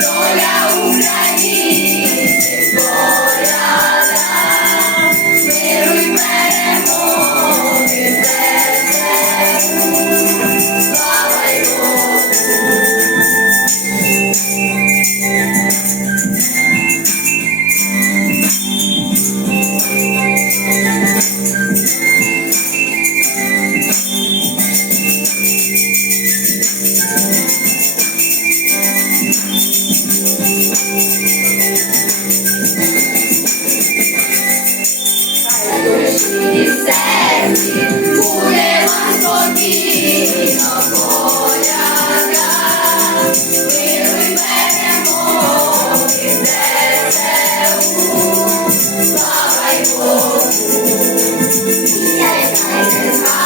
Доля Україні Слава Богу! This is